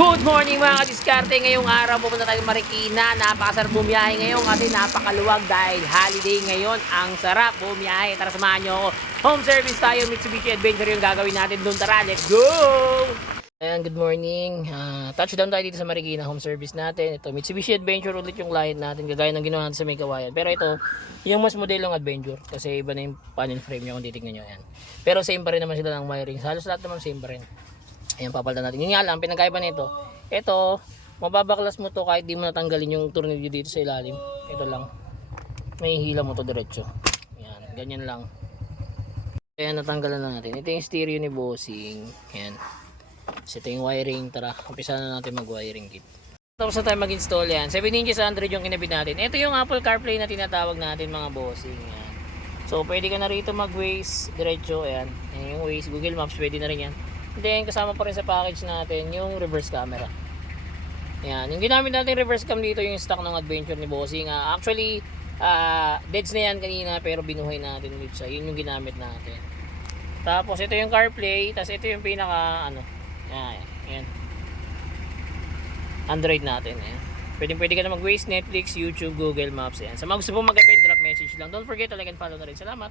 Good morning mga kadiskarte. Ngayong araw pupunta tayo Marikina. Napakasarap bumiyahe ngayon kasi napakaluwag dahil holiday ngayon. Ang sarap bumiyahe. Tara samahan nyo ako. Home service tayo. Mitsubishi Adventure yung gagawin natin doon. Tara, let's go! Ayan, good morning. Touchdown tayo dito sa Marikina. Home service natin. Ito, Mitsubishi Adventure ulit yung client natin. Gagaya ng ginawa natin sa May Kawayan. Pero ito, yung mas modelong Adventure. Kasi iba na yung panel frame nyo kung titignan nyo. Ayan. Pero same pa rin naman sila ng wiring. Halos lahat naman same pa rin. Ayan, papalitan natin. Yun nga lang, pinagkaiba nito. Ito, mababaklas mo to kahit di mo natanggalin yung tornilyo dito sa ilalim. Ito lang. May hila mo to diretso. Ayan, ganyan lang. Ayan, natanggalan na natin. Ito yung stereo ni Bossing. Ayan. So, ito yung wiring. Tara, umpisa na natin mag-wiring kit. Tapos na tayo mag-install yan. 7 inches Android yung kinabit natin. Ito yung Apple CarPlay na tinatawag natin mga Bossing. Ayan. So, pwede ka na rito mag-Waze diretso. Ayan. Ayan yung Waze. Google Maps, pwede na rin yan. Then kasama pa rin sa package natin yung reverse camera. Yan, yung ginamit natin reverse cam dito yung stock ng Adventure ni Bossing. Actually, deads na yan kanina pero binuhay natin ulit siya. Yun yung ginamit natin. Tapos ito yung CarPlay, tapos ito yung pinaka yan. Android natin, ayan. Pwede ka na mag-Waze, Netflix, YouTube, Google Maps, ayan. Sa mga gusto po mag-avail, drop message lang. Don't forget to like and follow na rin. Salamat.